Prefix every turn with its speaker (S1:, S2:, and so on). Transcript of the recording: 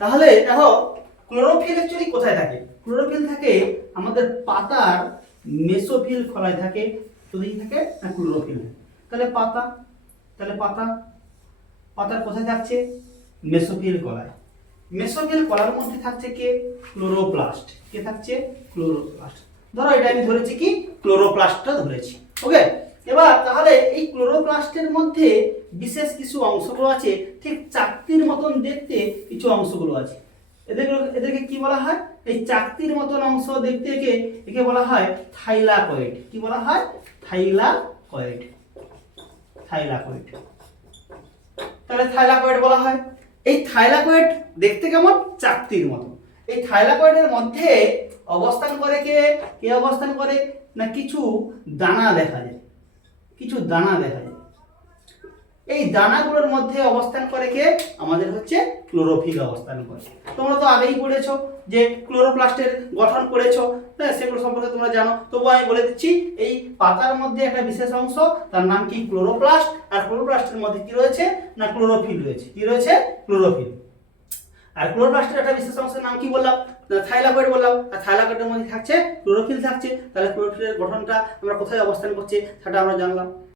S1: তাহলে দেখো, chlorophyll actually কোথায় থাকে? ক্লোরোফিল থাকে আমাদের পাতার মেসোফিল ফলায় থাকে। তো থাকে না ক্লোরোফিল তাহলে পাতা তাহলে পাতা পাতার কোথায় থাকছে? মেসোফিল কলায়। মেসোফিল কলার মধ্যে থাকছে কে? ক্লোরোপ্লাস্ট। কে থাকছে? ক্লোরোপ্লাস্ট। ধরো এটা আমি ধরেছি কি? ক্লোরোপ্লাস্টটা ধরেছি। ওকে এবার ক্লোরোপ্লাস্টের মধ্যে বিশেষ কিছু অংশগুলো আছে, ঠিক চাকতির মতন দেখতে কিছু অংশগুলো আছে। এদেরকে এদেরকে কি বলা হয়? এই চাকতির মতন অংশ দেখতে একে একে বলা হয় থাইলাকয়েড। কি বলা হয়? থাইলাকয়েড। থাইলাকয়েড। তাহলে থাইলাকয়েড বলা হয়। এই থাইলাকয়েড দেখতে কেমন? চাকতির মতো এই থাইলাকয়েডের মধ্যে অবস্থান করে কে? কে অবস্থান করে? না কিছু দানা দেখা যায়। কিছু দানা দেখা যায়। এই দানাগুলোর মধ্যে অবস্থান করে কে? আমাদের হচ্ছে ক্লোরোফিল অবস্থান করে। তোমরা তো আগেই পড়েছো যে ক্লোরোপ্লাস্টের গঠন করেছ। হ্যাঁ সেগুলো সম্পর্কে তোমরা জানো। তবু আমি বলে দিচ্ছি, এই পাতার মধ্যে একটা বিশেষ অংশ, তার নাম কি? ক্লোরোপ্লাস্ট। আর ক্লোরোপ্লাস্টের মধ্যে কি রয়েছে? না, ক্লোরোফিল রয়েছে। কি রয়েছে? ক্লোরোফিল। আর ক্লোরোপ্লাস্টের একটা বিশেষ নাম কি বললাম? থাইলাকয়েড বললাম। আর থাইলাকয়েডের মধ্যে থাকছে ক্লোরোফিল থাকছে। তাহলে ক্লোরোফিলের গঠনটা আমরা কোথায় অবস্থান করছে সেটা আমরা জানলাম।